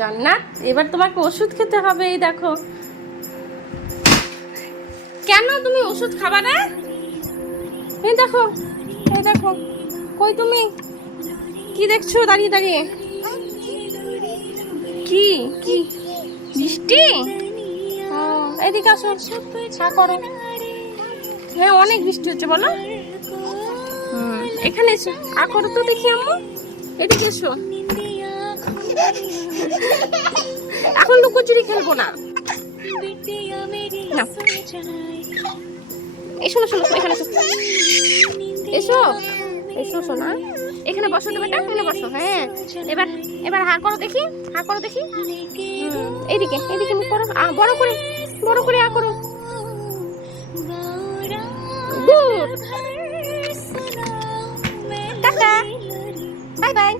জান্নাত, এবার তোমাকে ওষুধ খেতে হবে। এই দেখো। কেন তুমি ওষুধ খাবা না? এই দেখো, এই দেখো। কই তুমি? কি দেখছো দাঁড়িয়ে দাঁড়িয়ে? কি কি বৃষ্টি? এদিকে আসো, চা করো। হ্যাঁ, অনেক বৃষ্টি হচ্ছে, বলো। এখানে এসো, আ করো তো দেখি আম্মু। এদিকে এসো। এখন লুকোচুরি খেলবো না। এসো না, শোনো, এখানে এসো। এসো এসো শোনা, এখানে বসো তো বেটা, এখানে বসো। হ্যাঁ, এবার এবার হা করো দেখি, হা করো দেখি। এইদিকে এইদিকে মুখ করো, বড় করে, বড় করে আ করো। গুড। Tata, bye bye.